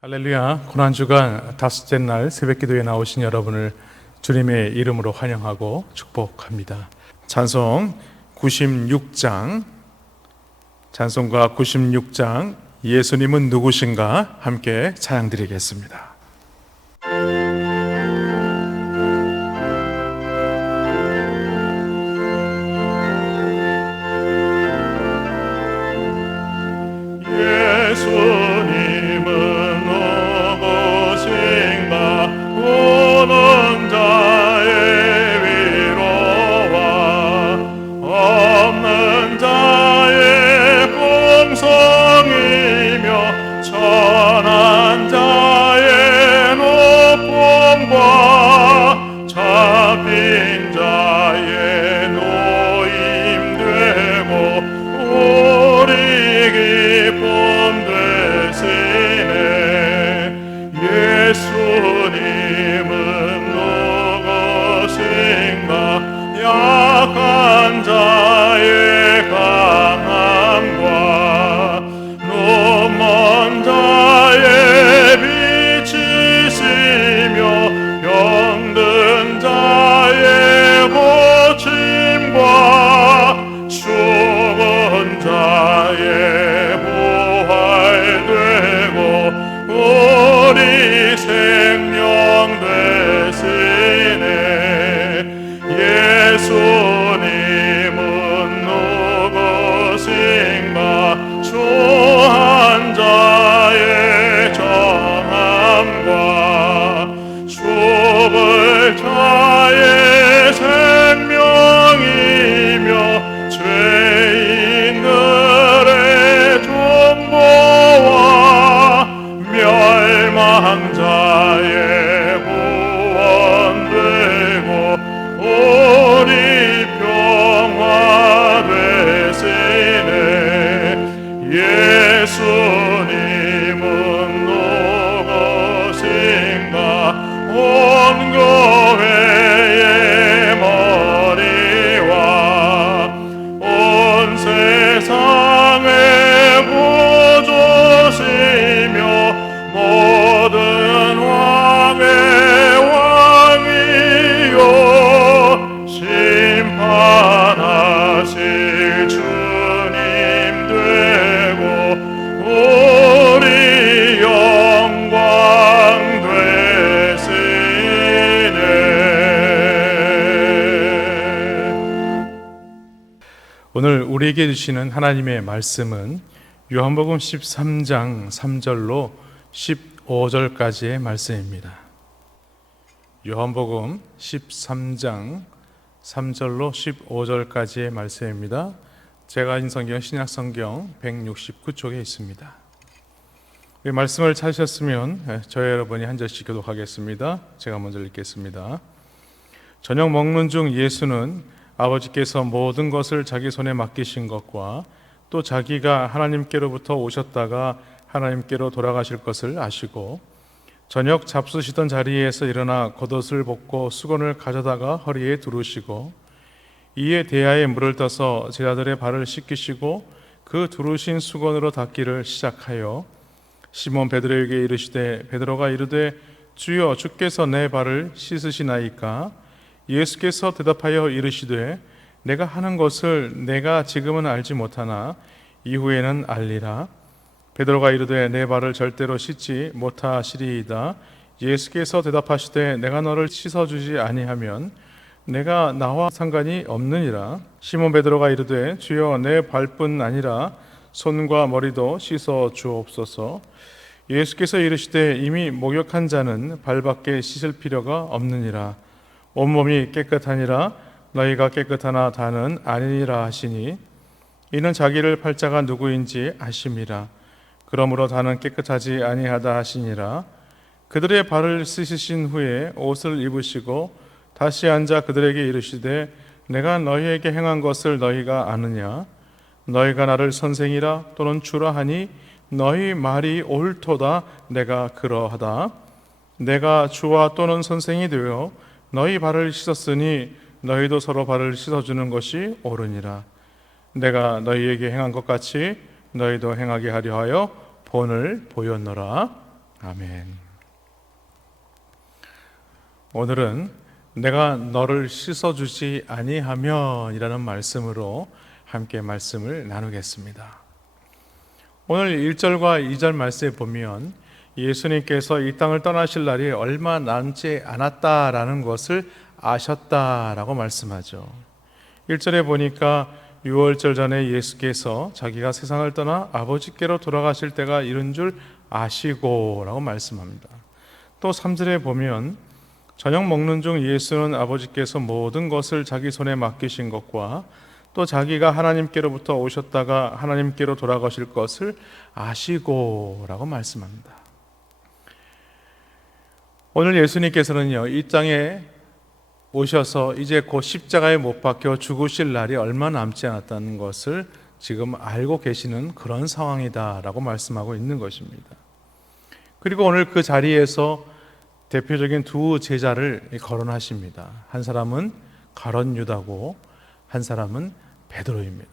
할렐루야. 고난주간 다섯째 날 새벽기도에 나오신 여러분을 주님의 이름으로 환영하고 축복합니다. 찬송가 96장 예수님은 누구신가 함께 찬양드리겠습니다. 약한 자의 강함과 눈먼 자의 빛이시며 병든 자의 고침과 죽은 자의 부활되고 우리 생명 되시네. 예수님은 누구신가? 추한 자의 정함과 죽을 자의 생명이며 죄인들의 중보와 멸망자의 구원되고 우리 평화 되시네. 예수님은 누구신가? 온 교회의 머리와 온 세상의 구주시며 모든 왕의 왕이요 심판하실 주님 되고 우리 영광 되시네. 오늘 우리에게 주시는 하나님의 말씀은 요한복음 13장 3절로 15절까지의 말씀입니다. 요한복음 13장 3절로 15절까지의 말씀입니다. 제가 가진 성경 신약성경 169쪽에 있습니다. 이 말씀을 찾으셨으면 저희 여러분이 한 절씩 교독하겠습니다. 제가 먼저 읽겠습니다. 저녁 먹는 중 예수는 아버지께서 모든 것을 자기 손에 맡기신 것과 또 자기가 하나님께로부터 오셨다가 하나님께로 돌아가실 것을 아시고 저녁 잡수시던 자리에서 일어나 겉옷을 벗고 수건을 가져다가 허리에 두르시고 이에 대야에 물을 떠서 제자들의 발을 씻기시고 그 두르신 수건으로 닦기를 시작하여 시몬 베드로에게 이르시되 베드로가 이르되 주여 주께서 내 발을 씻으시나이까? 예수께서 대답하여 이르시되 내가 하는 것을 내가 지금은 알지 못하나 이후에는 알리라. 베드로가 이르되 내 발을 절대로 씻지 못하시리이다. 예수께서 대답하시되 내가 너를 씻어주지 아니하면 내가 나와 상관이 없느니라. 시몬 베드로가 이르되 주여 내 발뿐 아니라 손과 머리도 씻어 주옵소서. 예수께서 이르시되 이미 목욕한 자는 발밖에 씻을 필요가 없느니라. 온몸이 깨끗하니라. 너희가 깨끗하나 다는 아니니라 하시니 이는 자기를 팔자가 누구인지 아심이라. 그러므로 다는 깨끗하지 아니하다 하시니라. 그들의 발을 씻으신 후에 옷을 입으시고 다시 앉아 그들에게 이르시되 내가 너희에게 행한 것을 너희가 아느냐? 너희가 나를 선생이라 또는 주라 하니 너희 말이 옳도다. 내가 그러하다. 내가 주와 또는 선생이 되어 너희 발을 씻었으니 너희도 서로 발을 씻어주는 것이 옳으니라. 내가 너희에게 행한 것 같이 너희도 행하게 하려 하여 본을 보였노라. 아멘. 오늘은 내가 너를 씻어주지 아니하면이라는 말씀으로 함께 말씀을 나누겠습니다. 오늘 1절과 2절 말씀에 보면 예수님께서 이 땅을 떠나실 날이 얼마 남지 않았다라는 것을 아셨다라고 말씀하죠. 1절에 보니까 6월절 전에 예수께서 자기가 세상을 떠나 아버지께로 돌아가실 때가 이른 줄 아시고 라고 말씀합니다. 또 3절에 보면 저녁 먹는 중 예수는 아버지께서 모든 것을 자기 손에 맡기신 것과 또 자기가 하나님께로부터 오셨다가 하나님께로 돌아가실 것을 아시고 라고 말씀합니다. 오늘 예수님께서는요, 이 땅에 오셔서 이제 곧 십자가에 못 박혀 죽으실 날이 얼마 남지 않았다는 것을 지금 알고 계시는 그런 상황이다라고 말씀하고 있는 것입니다. 그리고 오늘 그 자리에서 대표적인 두 제자를 거론하십니다. 한 사람은 가룟 유다고 한 사람은 베드로입니다.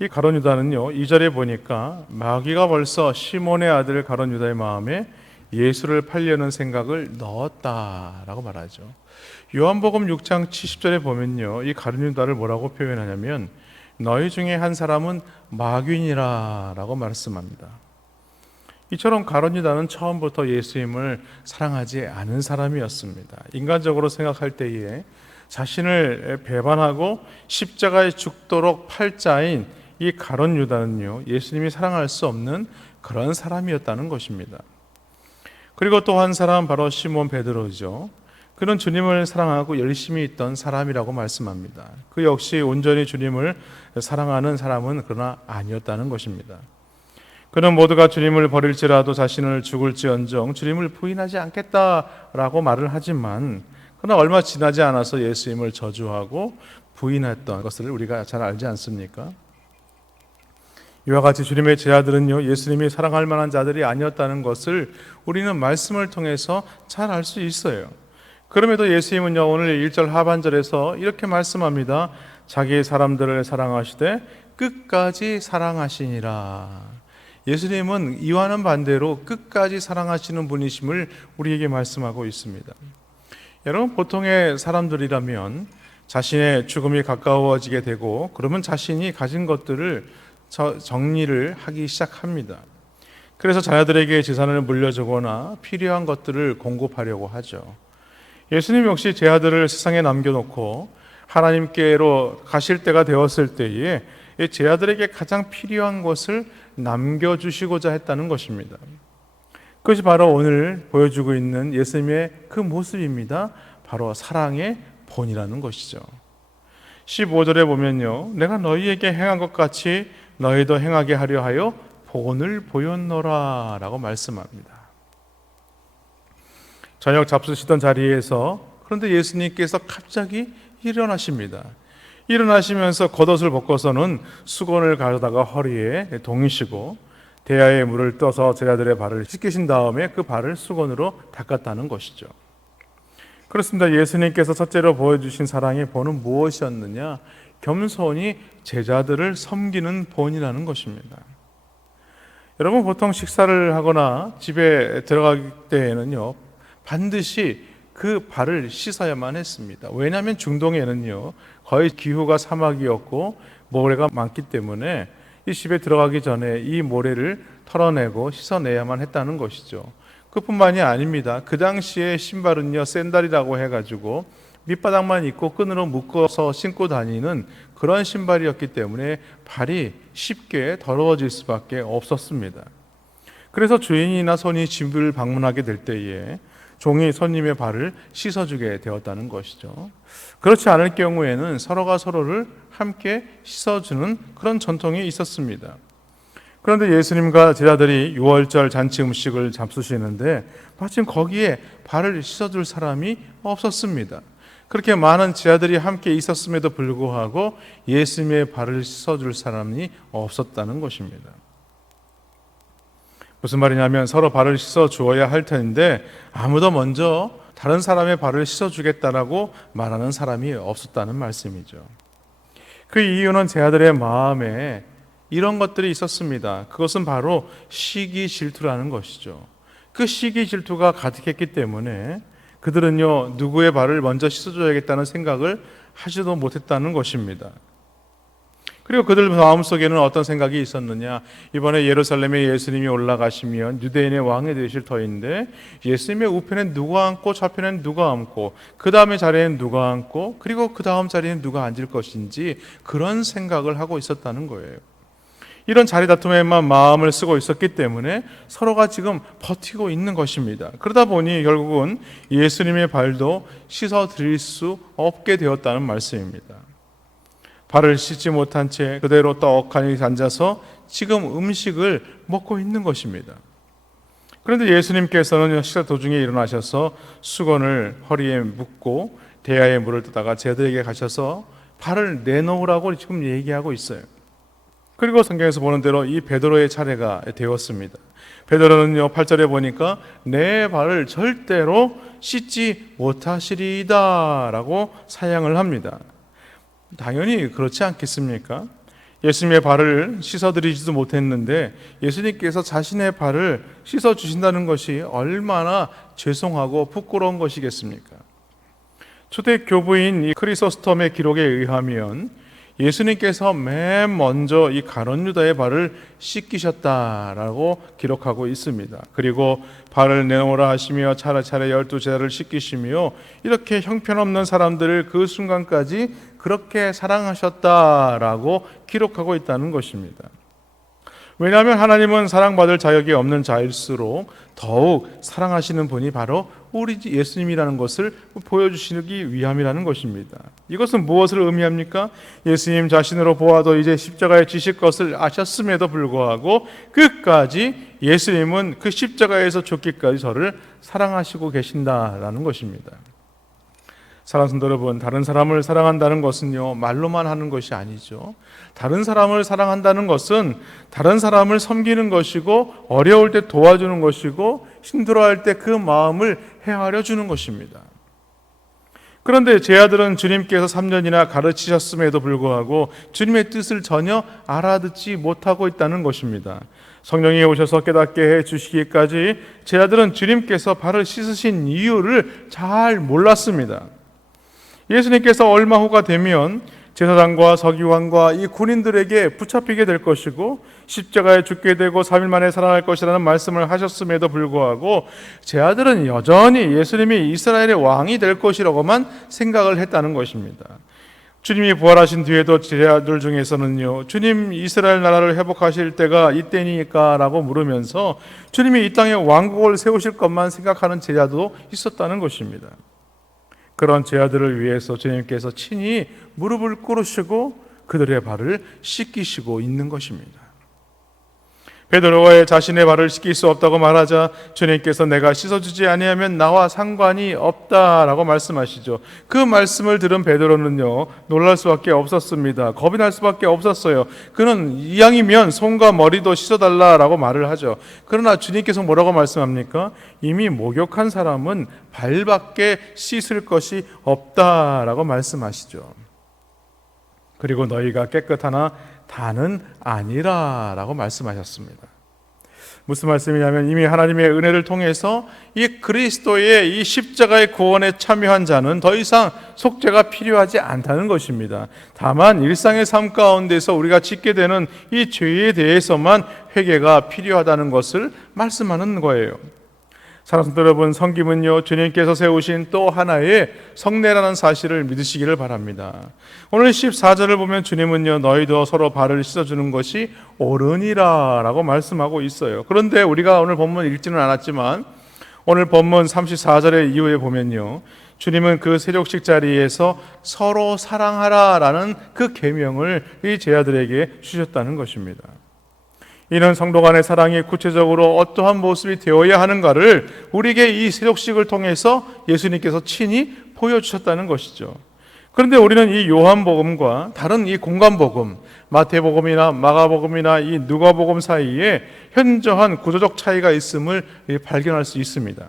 이 가룟 유다는요, 2절에 보니까 마귀가 벌써 시몬의 아들 가룟 유다의 마음에 예수를 팔려는 생각을 넣었다라고 말하죠. 요한복음 6장 70절에 보면요, 이 가룟 유다를 뭐라고 표현하냐면 너희 중에 한 사람은 마귀니라라고 말씀합니다. 이처럼 가룟 유다는 처음부터 예수님을 사랑하지 않은 사람이었습니다. 인간적으로 생각할 때에 자신을 배반하고 십자가에 죽도록 팔자인 이 가룟 유다는요, 예수님이 사랑할 수 없는 그런 사람이었다는 것입니다. 그리고 또 한 사람 바로 시몬 베드로죠. 그는 주님을 사랑하고 열심히 있던 사람이라고 말씀합니다. 그 역시 온전히 주님을 사랑하는 사람은 그러나 아니었다는 것입니다. 그는 모두가 주님을 버릴지라도 자신을 죽을지언정 주님을 부인하지 않겠다라고 말을 하지만 그러나 얼마 지나지 않아서 예수님을 저주하고 부인했던 것을 우리가 잘 알지 않습니까? 이와 같이 주님의 제자들은요, 예수님이 사랑할 만한 자들이 아니었다는 것을 우리는 말씀을 통해서 잘 알 수 있어요. 그럼에도 예수님은요, 오늘 1절 하반절에서 이렇게 말씀합니다. 자기 사람들을 사랑하시되 끝까지 사랑하시니라. 예수님은 이와는 반대로 끝까지 사랑하시는 분이심을 우리에게 말씀하고 있습니다. 여러분, 보통의 사람들이라면 자신의 죽음이 가까워지게 되고 그러면 자신이 가진 것들을 정리를 하기 시작합니다. 그래서 자녀들에게 재산을 물려주거나 필요한 것들을 공급하려고 하죠. 예수님 역시 제 아들을 세상에 남겨놓고 하나님께로 가실 때가 되었을 때에 제 아들에게 가장 필요한 것을 남겨주시고자 했다는 것입니다. 그것이 바로 오늘 보여주고 있는 예수님의 그 모습입니다. 바로 사랑의 본이라는 것이죠. 15절에 보면요, 내가 너희에게 행한 것 같이 너희도 행하게 하려 하여 본을 보였노라 라고 말씀합니다. 저녁 잡수시던 자리에서 그런데 예수님께서 갑자기 일어나십니다. 일어나시면서 겉옷을 벗고서는 수건을 가져다가 허리에 동이시고 대야에 물을 떠서 제자들의 발을 씻기신 다음에 그 발을 수건으로 닦았다는 것이죠. 그렇습니다. 예수님께서 첫째로 보여주신 사랑의 본은 무엇이었느냐? 겸손히 제자들을 섬기는 본이라는 것입니다. 여러분, 보통 식사를 하거나 집에 들어갈 때에는요, 반드시 그 발을 씻어야만 했습니다. 왜냐하면 중동에는요, 거의 기후가 사막이었고 모래가 많기 때문에 이 집에 들어가기 전에 이 모래를 털어내고 씻어내야만 했다는 것이죠. 그뿐만이 아닙니다. 그 당시에 신발은요, 샌달이라고 해가지고 밑바닥만 입고 끈으로 묶어서 신고 다니는 그런 신발이었기 때문에 발이 쉽게 더러워질 수밖에 없었습니다. 그래서 주인이나 손이 집을 방문하게 될 때에 종이 손님의 발을 씻어주게 되었다는 것이죠. 그렇지 않을 경우에는 서로가 서로를 함께 씻어주는 그런 전통이 있었습니다. 그런데 예수님과 제자들이 유월절 잔치 음식을 잡수시는데 마침 거기에 발을 씻어줄 사람이 없었습니다. 그렇게 많은 제자들이 함께 있었음에도 불구하고 예수님의 발을 씻어줄 사람이 없었다는 것입니다. 무슨 말이냐면 서로 발을 씻어 주어야 할 텐데 아무도 먼저 다른 사람의 발을 씻어 주겠다라고 말하는 사람이 없었다는 말씀이죠. 그 이유는 제자들의 마음에 이런 것들이 있었습니다. 그것은 바로 시기 질투라는 것이죠. 그 시기 질투가 가득했기 때문에 그들은요, 누구의 발을 먼저 씻어줘야겠다는 생각을 하지도 못했다는 것입니다. 그리고 그들 마음속에는 어떤 생각이 있었느냐, 이번에 예루살렘에 예수님이 올라가시면 유대인의 왕이 되실 터인데 예수님의 우편엔 누가 앉고 좌편엔 누가 앉고 그 다음에 자리에는 누가 앉고 그리고 그 다음 자리에는 누가 앉을 것인지 그런 생각을 하고 있었다는 거예요. 이런 자리 다툼에만 마음을 쓰고 있었기 때문에 서로가 지금 버티고 있는 것입니다. 그러다 보니 결국은 예수님의 발도 씻어 드릴 수 없게 되었다는 말씀입니다. 발을 씻지 못한 채 그대로 떡하니 앉아서 지금 음식을 먹고 있는 것입니다. 그런데 예수님께서는 식사 도중에 일어나셔서 수건을 허리에 묶고 대야에 물을 떠다가 제자들에게 가셔서 발을 내놓으라고 지금 얘기하고 있어요. 그리고 성경에서 보는 대로 이 베드로의 차례가 되었습니다. 베드로는요, 8절에 보니까 내 발을 절대로 씻지 못하시리이다 라고 사양을 합니다. 당연히 그렇지 않겠습니까? 예수님의 발을 씻어드리지도 못했는데 예수님께서 자신의 발을 씻어주신다는 것이 얼마나 죄송하고 부끄러운 것이겠습니까? 초대 교부인 이 크리소스톰의 기록에 의하면 예수님께서 맨 먼저 이 가룟 유다의 발을 씻기셨다라고 기록하고 있습니다. 그리고 발을 내놓으라 하시며 차례차례 12제자를 씻기시며 이렇게 형편없는 사람들을 그 순간까지 그렇게 사랑하셨다라고 기록하고 있다는 것입니다. 왜냐하면 하나님은 사랑받을 자격이 없는 자일수록 더욱 사랑하시는 분이 바로 우리 예수님이라는 것을 보여주시기 위함이라는 것입니다. 이것은 무엇을 의미합니까? 예수님 자신으로 보아도 이제 십자가에 지실 것을 아셨음에도 불구하고 끝까지 예수님은 그 십자가에서 죽기까지 저를 사랑하시고 계신다라는 것입니다. 사랑하는 성도 여러분, 다른 사람을 사랑한다는 것은요, 말로만 하는 것이 아니죠. 다른 사람을 사랑한다는 것은 다른 사람을 섬기는 것이고 어려울 때 도와주는 것이고 힘들어할 때 그 마음을 헤아려 주는 것입니다. 그런데 제 아들은 주님께서 3년이나 가르치셨음에도 불구하고 주님의 뜻을 전혀 알아듣지 못하고 있다는 것입니다. 성령이 오셔서 깨닫게 해 주시기까지 제 아들은 주님께서 발을 씻으신 이유를 잘 몰랐습니다. 예수님께서 얼마 후가 되면 제사장과 서기관과 이 군인들에게 붙잡히게 될 것이고 십자가에 죽게 되고 3일 만에 살아날 것이라는 말씀을 하셨음에도 불구하고 제 아들은 여전히 예수님이 이스라엘의 왕이 될 것이라고만 생각을 했다는 것입니다. 주님이 부활하신 뒤에도 제 아들 중에서는요, 주님 이스라엘 나라를 회복하실 때가 이때니까 라고 물으면서 주님이 이 땅에 왕국을 세우실 것만 생각하는 제자도 있었다는 것입니다. 그런 제자들을 위해서 주님께서 친히 무릎을 꿇으시고 그들의 발을 씻기시고 있는 것입니다. 베드로가 자신의 발을 씻길 수 없다고 말하자 주님께서 내가 씻어주지 아니하면 나와 상관이 없다라고 말씀하시죠. 그 말씀을 들은 베드로는요, 놀랄 수밖에 없었습니다. 겁이 날 수밖에 없었어요. 그는 이왕이면 손과 머리도 씻어달라라고 말을 하죠. 그러나 주님께서 뭐라고 말씀합니까? 이미 목욕한 사람은 발밖에 씻을 것이 없다라고 말씀하시죠. 그리고 너희가 깨끗하나 다는 아니라라고 말씀하셨습니다. 무슨 말씀이냐면 이미 하나님의 은혜를 통해서 이 그리스도의 이 십자가의 구원에 참여한 자는 더 이상 속죄가 필요하지 않다는 것입니다. 다만 일상의 삶 가운데서 우리가 짓게 되는 이 죄에 대해서만 회개가 필요하다는 것을 말씀하는 거예요. 사랑하는 성도 여러분, 성김은요, 주님께서 세우신 또 하나의 성례라는 사실을 믿으시기를 바랍니다. 오늘 14절을 보면 주님은요, 너희도 서로 발을 씻어주는 것이 옳으니라 라고 말씀하고 있어요. 그런데 우리가 오늘 본문 읽지는 않았지만 오늘 본문 34절의 이후에 보면요, 주님은 그 세족식 자리에서 서로 사랑하라 라는 그 계명을 이 제자들에게 주셨다는 것입니다. 이는 성도 간의 사랑이 구체적으로 어떠한 모습이 되어야 하는가를 우리에게 이 세족식을 통해서 예수님께서 친히 보여주셨다는 것이죠. 그런데 우리는 이 요한복음과 다른 이 공간복음, 마태복음이나 마가복음이나 이 누가복음 사이에 현저한 구조적 차이가 있음을 발견할 수 있습니다.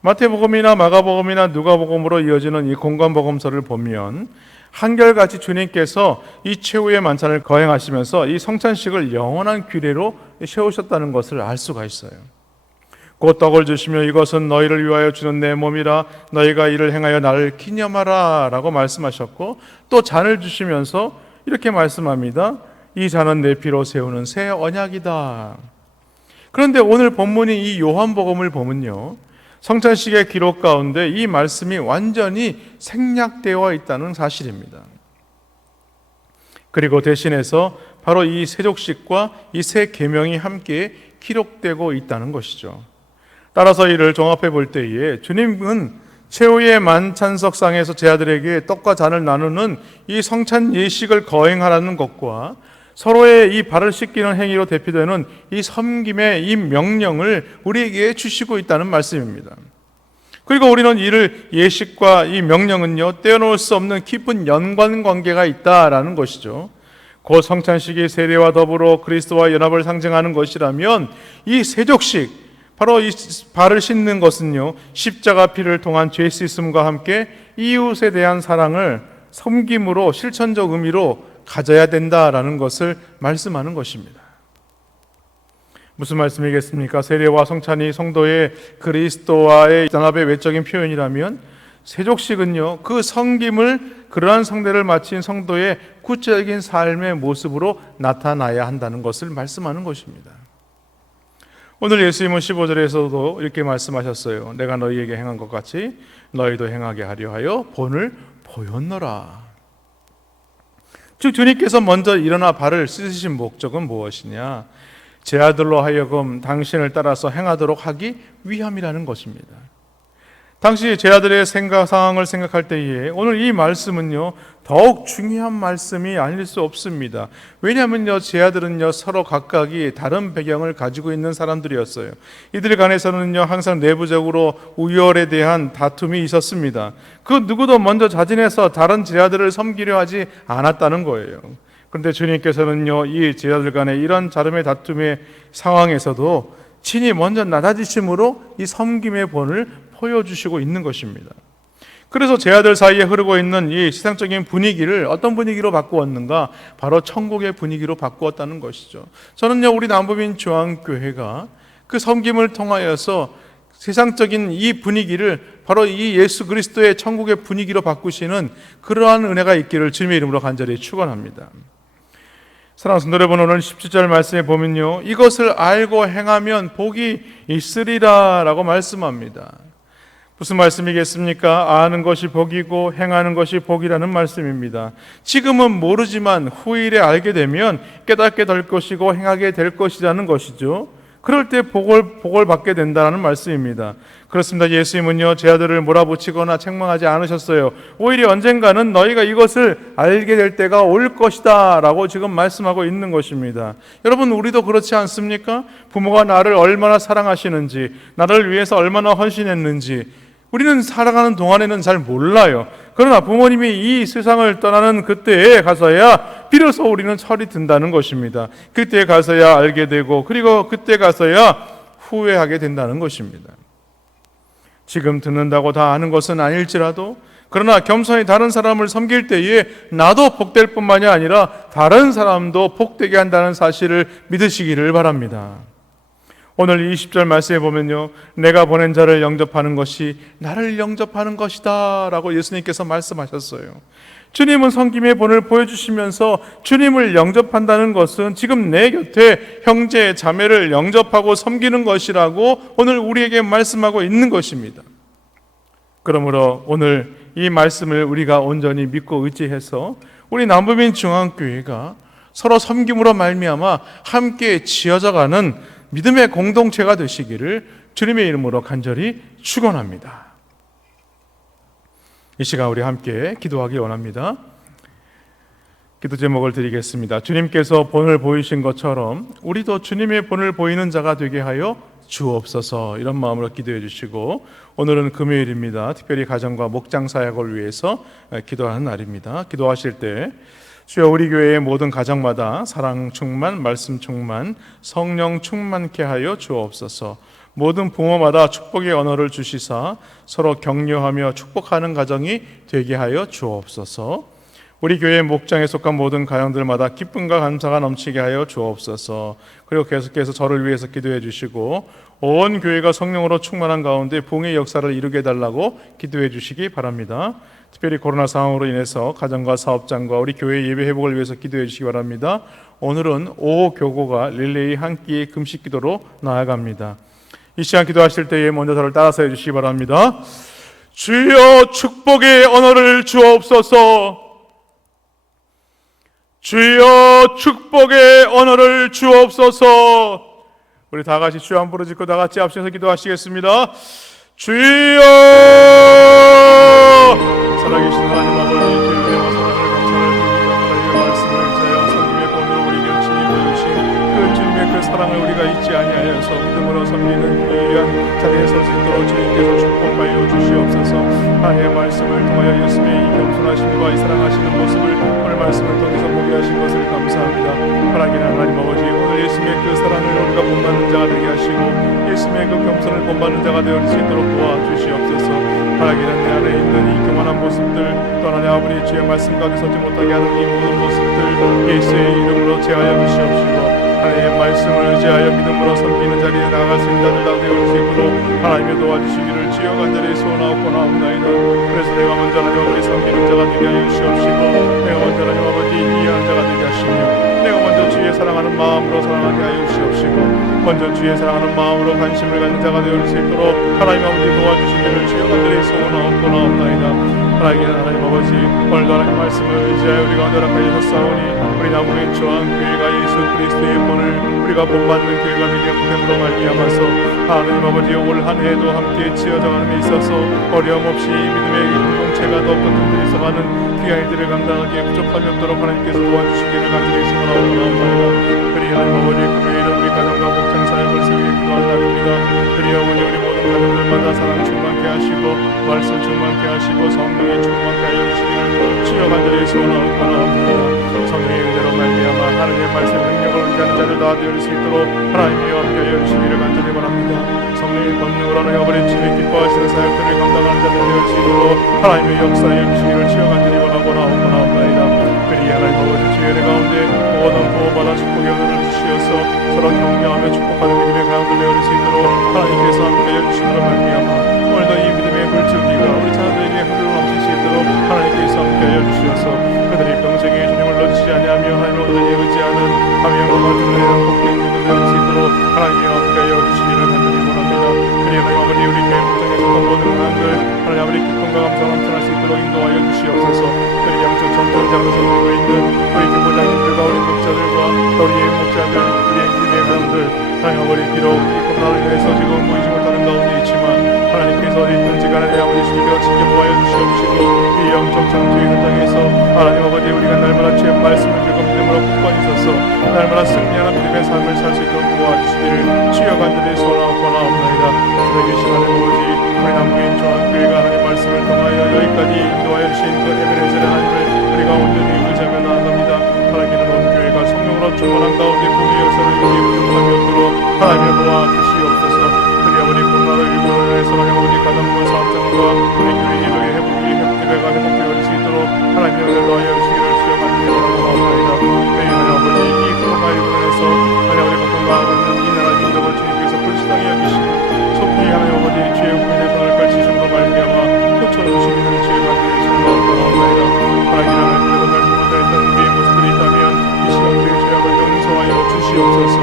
마태복음이나 마가복음이나 누가복음으로 이어지는 이 공간복음서를 보면 한결같이 주님께서 이 최후의 만찬을 거행하시면서 이 성찬식을 영원한 규례로 세우셨다는 것을 알 수가 있어요. 곧 떡을 주시며 이것은 너희를 위하여 주는 내 몸이라 너희가 이를 행하여 나를 기념하라 라고 말씀하셨고, 또 잔을 주시면서 이렇게 말씀합니다. 이 잔은 내 피로 세우는 새 언약이다. 그런데 오늘 본문이 이 요한복음을 보면요, 성찬식의 기록 가운데 이 말씀이 완전히 생략되어 있다는 사실입니다. 그리고 대신해서 바로 이 세족식과 이 새 계명이 함께 기록되고 있다는 것이죠. 따라서 이를 종합해 볼 때에 주님은 최후의 만찬석상에서 제자들에게 떡과 잔을 나누는 이 성찬 예식을 거행하라는 것과 서로의 이 발을 씻기는 행위로 대표되는 이 섬김의 이 명령을 우리에게 주시고 있다는 말씀입니다. 그리고 우리는 이를 예식과 이 명령은요, 떼어놓을 수 없는 깊은 연관관계가 있다라는 것이죠. 곧 성찬식이 세례와 더불어 그리스도와 연합을 상징하는 것이라면 이 세족식, 바로 이 발을 씻는 것은요, 십자가 피를 통한 죄 씻음과 함께 이웃에 대한 사랑을 섬김으로 실천적 의미로 가져야 된다라는 것을 말씀하는 것입니다. 무슨 말씀이겠습니까? 세례와 성찬이 성도의 그리스도와의 연합의 외적인 표현이라면 세족식은요, 그 섬김을 그러한 성례를 마친 성도의 구체적인 삶의 모습으로 나타나야 한다는 것을 말씀하는 것입니다. 오늘 예수님은 15절에서도 이렇게 말씀하셨어요. 내가 너희에게 행한 것 같이 너희도 행하게 하려 하여 본을 보였노라. 즉 주님께서 먼저 일어나 발을 씻으신 목적은 무엇이냐? 제 아들로 하여금 당신을 따라서 행하도록 하기 위함이라는 것입니다. 당시 제 아들의 상황을 생각할 때에 오늘 이 말씀은요, 더욱 중요한 말씀이 아닐 수 없습니다. 왜냐하면요, 제 아들은요, 서로 각각이 다른 배경을 가지고 있는 사람들이었어요. 이들 간에서는요, 항상 내부적으로 우열에 대한 다툼이 있었습니다. 그 누구도 먼저 자진해서 다른 제 아들을 섬기려 하지 않았다는 거예요. 그런데 주님께서는요, 이 제 아들 간의 이런 자름의 다툼의 상황에서도 친히 먼저 낮아지심으로 이 섬김의 본을 보여주시고 있는 것입니다. 그래서 제 아들 사이에 흐르고 있는 이 세상적인 분위기를 어떤 분위기로 바꾸었는가? 바로 천국의 분위기로 바꾸었다는 것이죠. 저는요, 우리 남부민 중앙교회가 그 섬김을 통하여서 세상적인 이 분위기를 바로 이 예수 그리스도의 천국의 분위기로 바꾸시는 그러한 은혜가 있기를 주님의 이름으로 간절히 축원합니다. 사랑하는 성도 여러분, 오늘 17절 말씀에 보면요, 이것을 알고 행하면 복이 있으리라 라고 말씀합니다. 무슨 말씀이겠습니까? 아는 것이 복이고 행하는 것이 복이라는 말씀입니다. 지금은 모르지만 후일에 알게 되면 깨닫게 될 것이고 행하게 될 것이라는 것이죠. 그럴 때 복을 받게 된다는 말씀입니다. 그렇습니다. 예수님은요, 제 아들을 몰아붙이거나 책망하지 않으셨어요. 오히려 언젠가는 너희가 이것을 알게 될 때가 올 것이다 라고 지금 말씀하고 있는 것입니다. 여러분, 우리도 그렇지 않습니까? 부모가 나를 얼마나 사랑하시는지, 나를 위해서 얼마나 헌신했는지 우리는 살아가는 동안에는 잘 몰라요. 그러나 부모님이 이 세상을 떠나는 그때에 가서야 비로소 우리는 철이 든다는 것입니다. 그때에 가서야 알게 되고, 그리고 그때 가서야 후회하게 된다는 것입니다. 지금 듣는다고 다 아는 것은 아닐지라도, 그러나 겸손히 다른 사람을 섬길 때에 나도 복될 뿐만이 아니라 다른 사람도 복되게 한다는 사실을 믿으시기를 바랍니다. 오늘 20절 말씀에 보면요, 내가 보낸 자를 영접하는 것이 나를 영접하는 것이다 라고 예수님께서 말씀하셨어요. 주님은 섬김의 본을 보여주시면서 주님을 영접한다는 것은 지금 내 곁에 형제, 자매를 영접하고 섬기는 것이라고 오늘 우리에게 말씀하고 있는 것입니다. 그러므로 오늘 이 말씀을 우리가 온전히 믿고 의지해서 우리 남부민 중앙교회가 서로 섬김으로 말미암아 함께 지어져가는 믿음의 공동체가 되시기를 주님의 이름으로 간절히 축원합니다. 이 시간 우리 함께 기도하기 원합니다. 기도 제목을 드리겠습니다. 주님께서 본을 보이신 것처럼 우리도 주님의 본을 보이는 자가 되게 하여 주옵소서. 이런 마음으로 기도해 주시고, 오늘은 금요일입니다. 특별히 가정과 목장 사역을 위해서 기도하는 날입니다. 기도하실 때 주여, 우리 교회의 모든 가정마다 사랑 충만, 말씀 충만, 성령 충만케 하여 주옵소서. 모든 부모마다 축복의 언어를 주시사 서로 격려하며 축복하는 가정이 되게 하여 주옵소서. 우리 교회 목장에 속한 모든 가정들마다 기쁨과 감사가 넘치게 하여 주옵소서. 그리고 계속해서 저를 위해서 기도해 주시고 온 교회가 성령으로 충만한 가운데 봉의 역사를 이루게 해달라고 기도해 주시기 바랍니다. 특별히 코로나 상황으로 인해서 가정과 사업장과 우리 교회 예배 회복을 위해서 기도해 주시기 바랍니다. 오늘은 5 교고가 릴레이 한 끼의 금식 기도로 나아갑니다. 이 시간 기도하실 때에 먼저 저를 따라서 해주시기 바랍니다. 주여 축복의 언어를 주옵소서. 주여 축복의 언어를 주옵소서. 우리 다 같이 주여 한 부르짖고 다 같이 앞서서 기도하시겠습니다. 주여. 살아계신 하나님 아버지, 주의 은혜와 사랑을 감사를 드립니다. 하나님의 말씀을 의지하여 성님의 본으로 우리 곁에 모여주신 그 주님의 그 사랑을 우리가 잊지 아니하여서 믿음으로 섬기는 귀한 자리에 설 수 있도록 주님께서 축복하여 주시옵소서. 하나님의 말씀을 통하여 예수님의 이 겸손하심과 이 사랑하시는 모습을 오늘 말씀을 통해서 보게 하신 것을 감사합니다. 하나님 아버지, 오늘 예수님의 그 사랑을 우리가 본받는 자가 되게 하시고 예수님의 그 겸손을 본받는 자가 되어 수 있도록 도와주시옵소서. 하나님 내 안에 있는 이 교만한 모습들, 또 하나님 아버지 주의 말씀 가운데 서지 못하게 하는 이 모든 모습들 예수의 이름으로 제하여 주시옵시고 하나님의 말씀을 의지하여 믿음으로 섬기는 자리에 나아갈 수 있는 자들 다 되어 수 있도록 하나님의 도와주시기를 주여 간절히 소원하옵나이다. 그래서 내가 먼저 하나님 아버지 섬기는 자가 되게 하여 주시옵시고 내가 먼저 하나님 아버지 이해하는 자가 되게 하시며 내가 먼저 주의 사랑하는 마음으로 사랑하게 하여 주시옵시고 먼저 주의 사랑하는 마음으로 관심을 갖는 자가 되어 수 있도록 하나님 아버지 도와주시기를 주여 간절히 소원하옵나이다. 하나님 아버지 오늘도 하나님 말씀을 의지하여 우리가 언제라까지 하셨사오니 우리 나무인 조한 교회가 예수 그리스도의 본을 우리가 본받는 교회가 되게 함으로 말미암아서 하나님 아버지 올 한 해도 함께 지어져가는 데 있어서 어려움 없이 믿음의 공동체가 더욱더 든든해서가는 귀한 일들을 감당하기에 부족함이 없도록 하나님께서 도와주시기를 간절히 소원하옵나이다. 그리 하나님 아버지 금요일은 우리 가정과 목장 사역을 세우기 기도하는 날입니다. 그리 아버지 우리 모든 가정들마다 사랑 충만케 하시고 말씀 충만케 하시고 성령이 충만케 하여 주시기를 주여 간절히 소원하옵나이다. 성령의 은혜로 말미암아 하나님의 말씀 능력을 의지하는 자들 다 되어 수 있도록 하나님이 함께 하여 주시기를 간절히 바랍니다. 성령의 권능으로 하나님 아버지 주의 기뻐하시는 사역들을 감당하는 자들 되어 수 있도록 하나님의 역사에 주시기를 주여 간절히 원하옵나이다. 그리 하나님 아버지 주의 은혜 가운데 모든 보호받아 축복의 은혜를 주시어서 서로 격려하며 축복하는 믿음의 가운데 되어 수 있도록 하나님께서 함께 하여 주시기를 말미암아 오늘도 이 믿음의 불증기가 우리 자녀들에게 흐르고 넘칠 수 있도록 하나님께서 함께 하여 주시어서 그들이 평생에 주님을 놓치지 아니하며 하나님의 온전히 의지하는 하나님과 같은 은혜를 복된 믿음을 되어 수 있도록 하나님이 함께 하여 주시기를 간절히 원합니다. 그리 하나님 아버지 우리 교회 목장에 속한 모든 문안들 하나님 아버지 기쁨과 감사가 넘쳐날 수 있도록 인도하여 주시옵소서. 그리 양쪽 전통장에서 누리고 있는 우리 교무장님들과 우리 목자들과 우리 예비 목자들 우리 예비의 가정들 하나님 아버지 비록 이 코로나로 인해서 지금 모이지 못하는 가운데 있지만 하나님께서 어디 있든지 간에 내 아버지 주님께서 지켜보아여 주시옵시고 이 영적 전투의 현장에서 하나님 아버지 우리가 날마다 주의 말씀을 들고 믿음으로 굳건히 서서 날마다 승리하는 믿음의 삶을 살 수 있도록 도와주시기를 주여 간절히 소원하옵나이다. 살아계신 하나님 아버지 우리 남부인 조한교회가 하나님 말씀을 통하여 여기까지 인도하여 주신 그 에베네셀의 하나님을 우리가 온전히 의지하며 나아갑니다. 살아계는 온 교회가 성령으로 충만한 가운데 공의 역사를 이루기 부족함이 없도록 하나님의 도와주시옵소서. 그리 아버지 코로나로 일본을 위해서 하나님 아버지 가정과 사업장과 우리 교회 예배의 예배가 회복되어 수 있도록 하나님의 은혜로 하여 주시기를 주여 간절히 원하옵나이다. 하나님 아버지 이 코로나19로 인해서 하나님 아버지 고통당하고 있는 이 나라 민족을 주님께서 불쌍히 여기시고 속히 하나님 아버지 주의 구원의 손을 펼치심으로 말미암아 펼쳐주시기를 주의 간절히 원하옵나이다. 하나님 그래도 말씀 못하였던 우리의 모습들이 있다면 이 시간 우리의 죄악을 용서하여 주시옵소서.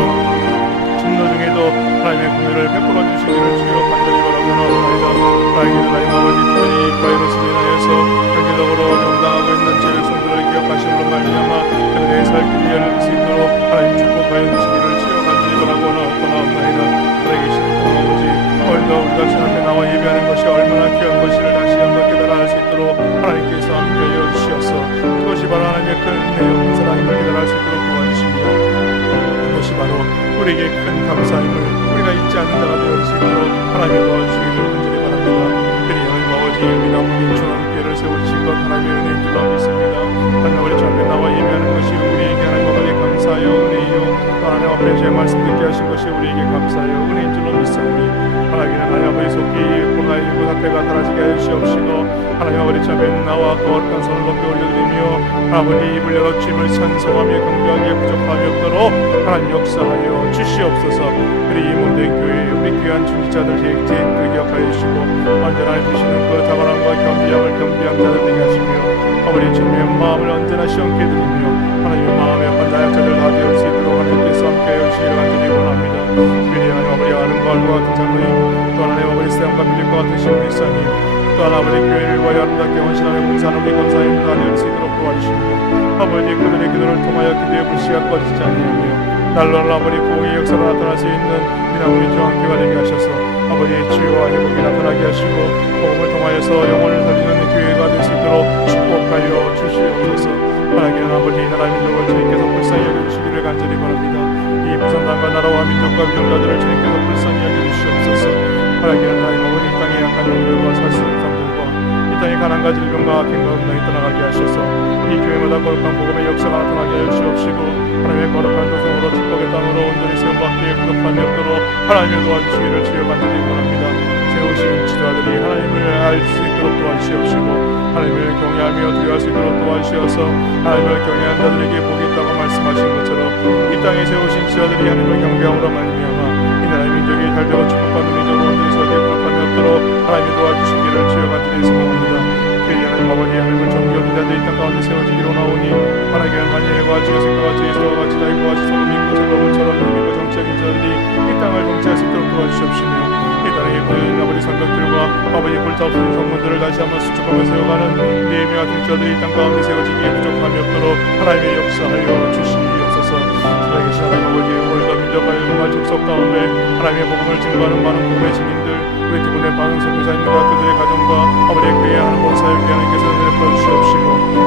진노 중에도 하나님의 구원을 베풀어 주시기를 주여 간절히 원하옵나이다. 하나님 아버지 특별히 바이러스로 인하여서 경제적으로 감당하고 있는 재백성들을 기억하심으로 말미암아 그들의 살 길이 열릴 수 있도록 하나님 축복하여 주시기를 주여 간절히 원하옵나이다. 살아계신 아버지 오늘도 우리가 주님 앞에 나와 예배하는 것이 얼마나 귀한 것인를 다시 한번 깨달아 알 수 있도록 하나님께서 함께하여 주시옵소서. 그것이 바로 하나님의 큰 은혜요 큰 사랑임을 깨달아 알 수 있도록 도와주시며 그것이 바로 우리에게 큰 감사임을 우리가 잊지 않는 자가 되어 수 있도록 하나님의 도와주시기를 간절히 바랍니다. 그리 하나님 아버지 우리 남은 주님께를 세우신 것 하나님의 은혜인 줄로 믿습니다. 하나님 아버지 주 앞에 나와 예배하는 것이 우리에게 하나님 아버지 감사의 감사하여 은혜요 하나님 앞에 주의 말씀 듣게 하신 것이 우리에게 감사하여 은혜인 줄로 믿사오니 하나님 아버지 속히 코로나19 사태가 사라지게 하여 주시옵시고 하나님 아버지 참에 나와 거룩한 손을 높이 올려드리며 아버지 입을 열어 주님을 찬송하며 경배하기에 부족함이 없도록 하나님 역사하여 주시옵소서. 우리 이 몸된 교회에 우리 귀한 중지자들 기억하여 주시고 언제나 주시는 그 탁월함과 경비함을 경비한 자들 되게 하시며 아버지 주님의 마음을 언제나 시원케 드리며 하나님의 마음에 약한 나약자들 다 되어 수 있도록 하나님께서 함께하여 주시기를 간절히 원합니다. 특별히 하나님 아버지 아름과 알과 같은 장로님 또 하나님 아버지 세움과 밀립과 같은 신부이사님 또 하나님 아버지 교회를 위하여 아름답게 헌신하며 봉사하는 우리 권사님 다 되어 수 있도록 도와주시며 아버지 그들의 기도를 통하여 기도의 불씨가 꺼지지 아니하며 날로 아버지 부흥의 역사가 나타날 수 있는 우리 중앙교회가 되게 하셔서 아버지의 치유와 회복이 나타나게 하시고 복음을 통하여서 영혼을 살리는 교회가 될 수 있도록 축복하여 주시옵소서. 하나님은 아버지 이 나라 민족을 주님께서 불쌍히 여겨주시기를 간절히 바랍니다. 이 부산당과 나라와 민족과 위정자들을 주님께서 불쌍히 여겨주시옵소서. 하나님은 하나님 아버지 이 땅의 약한 영들과 살 수 있는 사람들과 이 땅의 가난과 질병과 악행과 음란이 떠나가게 하셔서 이 교회마다 거룩한 복음의 역사가 나타나게 하여 주시옵시고 하나님의 거룩한 도성으로 축복의 땅으로 온전히 세움받기에 부족함이 없도록 하나님을 도와주시기를 주여 간절히 원합니다. 세우신 지도자들이 하나님을 알 수 있도록 도와주시옵시고 하나님을 경외하며 두려워할 수 있도록 도와주시어서 하나님을 경외한 자들에게 복이 있다고 말씀하신 것처럼 이 땅에 세우신 지도자들이 하나님을 경배함으로 말미암아 이 나라의 민족이 잘되고 축복받는 민족으로 온전히 서게 부족함이 없도록 하나님이 도와주시기를 주여 간절히 소망합니다. 특별히 하나님 아버지 하나님을 정교한 자들이 이 땅 가운데 세워지기로 나오니 하나님의 만일과 주의 생각과 주의 서와 같이 다이고 같이 서로 믿고 서로 물처럼 믿고 정치적인 자들이 이 땅을 정치할 수 있도록 도와주시옵시며 이 땅의 모든 아버지 선벽들과 아버지 불타없는 성문들을 다시 한번 수축하며 세워가는 예미와 등자들이 이 땅 가운데 세워지기에 부족함이 없도록 하나님의 역사하여 주시옵소서. 살아계신 하나님 아버지 오늘과 민족과 일본과 직속 가운데 하나님의 복음을 증거하는 많은 복음의 증인들 우리 두 분의 많은 선교사님과 그들의 가정과 아버지의 교회에 하는 본사역에 하나님께서 은혜를 부어주시옵시고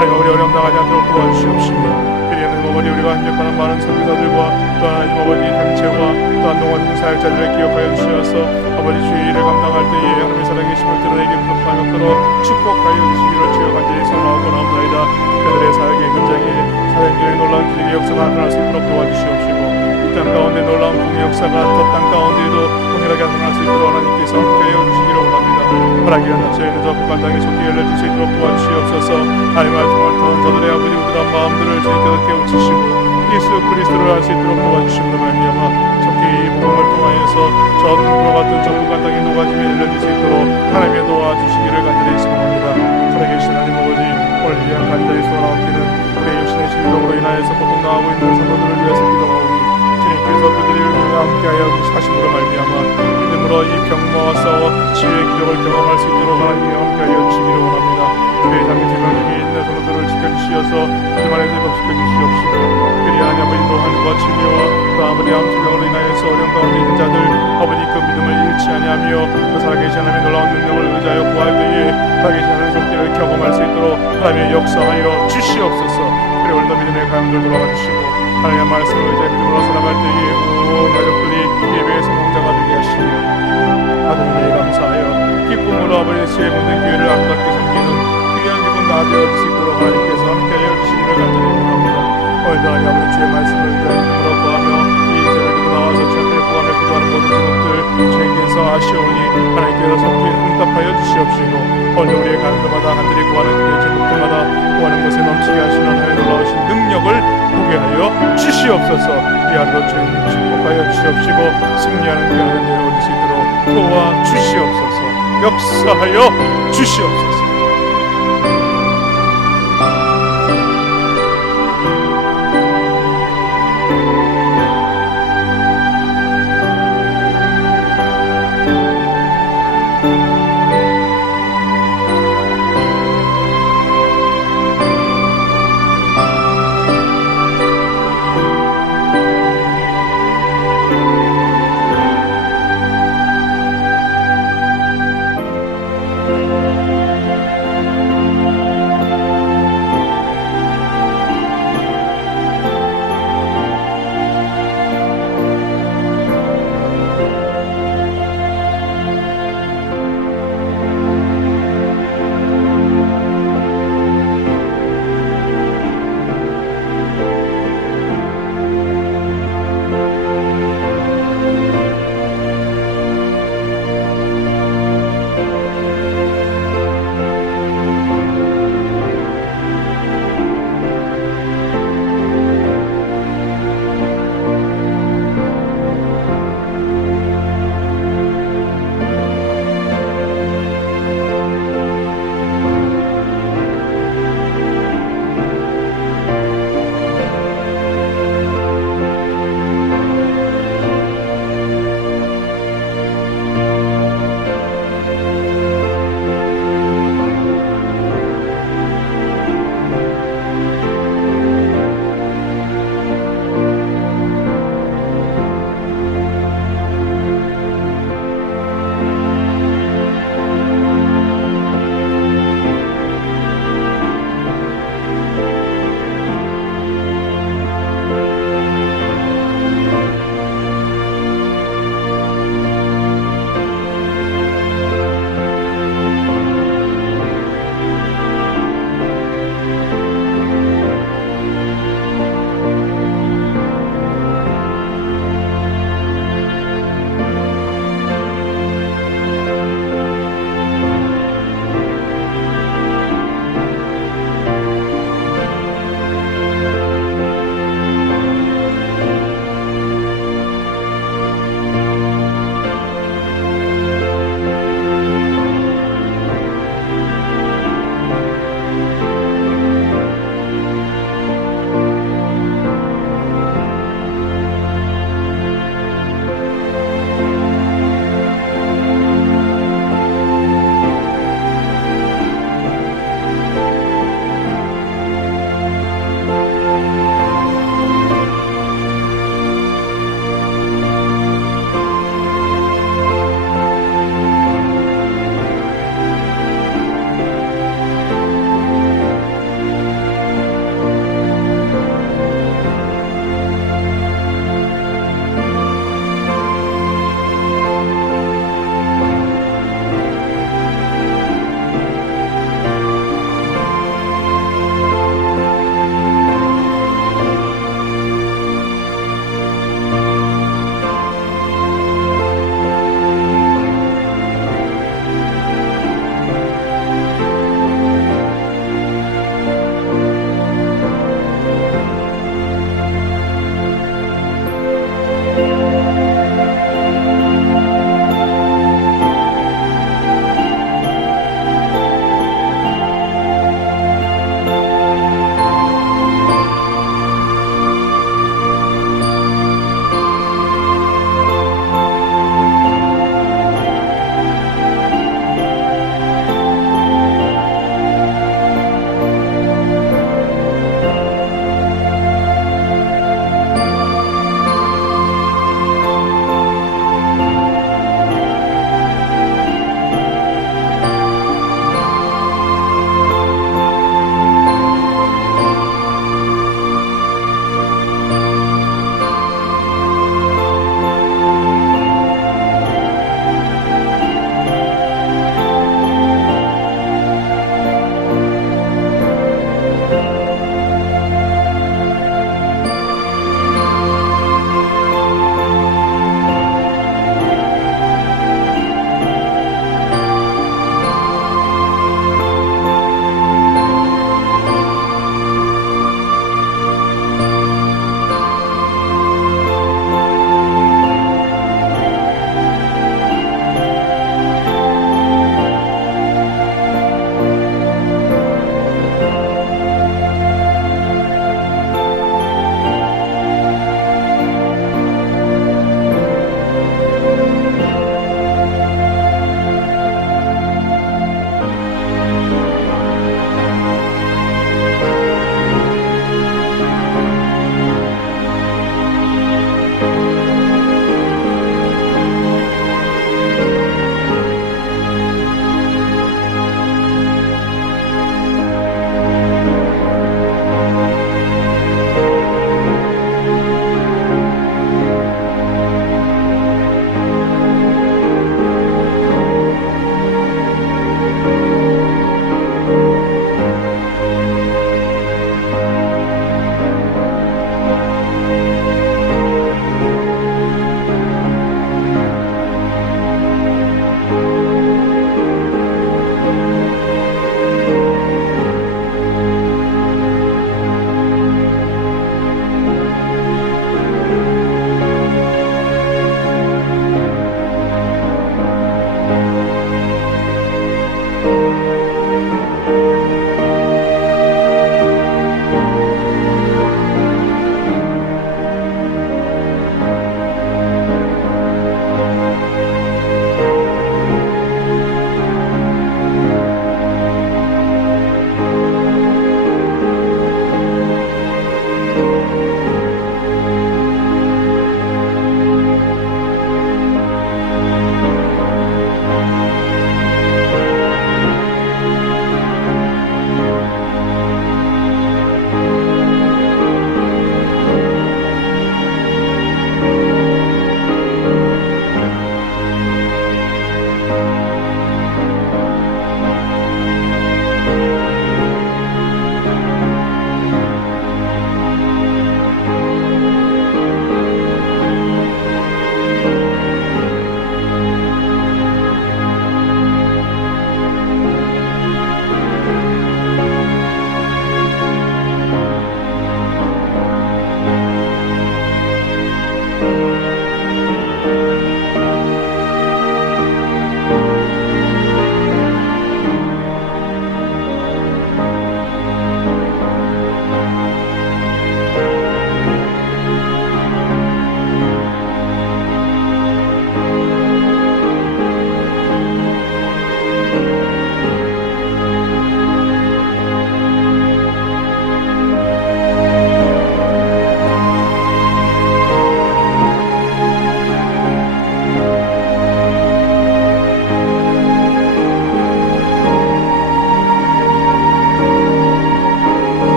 하나님 아버지 어려움 당하지 않도록 도와주시옵시며 그리하는 아버지 우리가 협력하는 많은 선교사들과 또 하나님 아버지 단체와 또 한동안 사역자들을 기억하여 주시어서 아버지 주의 일을 감당할 때에 하나님의 살아계심을 드러내게 부족함이 없도록 축복하여 주시기를 주여 간절히 소망하고 나옵나이다. 그들의 사역의 현장에 사역자의 놀라운 기적의 역사가 나타날 수 있도록 도와주시옵시고 이 땅 가운데 놀라운 부흥의 역사가 또 땅 가운데에도 동일하게 나타날 수 있도록 하나님께서 함께하여 주시기를 원합니다. 하나님의 나처에는 저 북한 땅에 속히 열려질 수 있도록 도와주시옵소서. 하나님의 말씀을 듣는 저들의 아버지 우들한 마음들을 주님께서 깨우치시고 예수 그리스도를 알 수 있도록 도와주심으로 말미암아 속히 이 복음을 통하여서 저 불과 같은 저 북한 땅의 녹아짐에 열려질 수 있도록 하나님의 도와주시기를 간절히 소망합니다. 살아계신 하나님 아버지 오늘 위한 간절히 소원하옵기는 우리 육신의 질병으로 인하여서 고통당하고 있는 성도들을 위해서 기도하오니 주님께서 그들을 함께하여 사심으로 말미암아 믿음으로 이 병마와 싸워 치유의 기적을 경험할 수 있도록 하나님이 함께하여 주시기를 원합니다. 교회 장기 질병 중에 있는 성도들을 지켜주시어서 그들만의 제법 지켜주시옵시고 그리 하나님 아버지 또 하늘과 치매와 또 아버지 암 질병으로 인하여서 어려운 가운데 있는 자들 아버지 그 믿음을 잃지 아니하며 그 살아계신 하나님의 놀라운 능력을 의지하여 구할 때에 살아계신 하나님의 속죄를 경험할 수 있도록 하나님의 역사하여 주시옵소서. 그리 오늘도 믿음의 가운데 돌아가 주시고 하나님의 말씀을 의지하여 믿음으로 살아갈 때에 온 가족들이 예배의 성공자가 되게 하시며 하나님의 감사하여 기쁨으로 아버지의 지혜 모든 교회를 아름답게 섬기는 귀한 기분 다 되어질 수 있도록 하나님께서 함께하여 주시기를 간절히 원합니다. 오늘도 하나님 아버지 주의 말씀을 의지하여 믿음으로 구하며 이 새벽에 나와서 주님을 구하며 기도하는 모든 제목들 주님께서 아시오니 하나님께서 속히 응답하여 주시옵시고 오늘 우리의 가는 곳마다 하늘이 구하는 주의 제목들마다 구하는 것에 넘치게 하시는 하나님의 놀라우신 능력을 보게 하여 주시옵소서. 이 하루도 주님 축복하여 주시옵시고 승리하는 귀한 은혜를 얻을 수 있도록 도와주시옵소서. 역사하여 주시옵소서.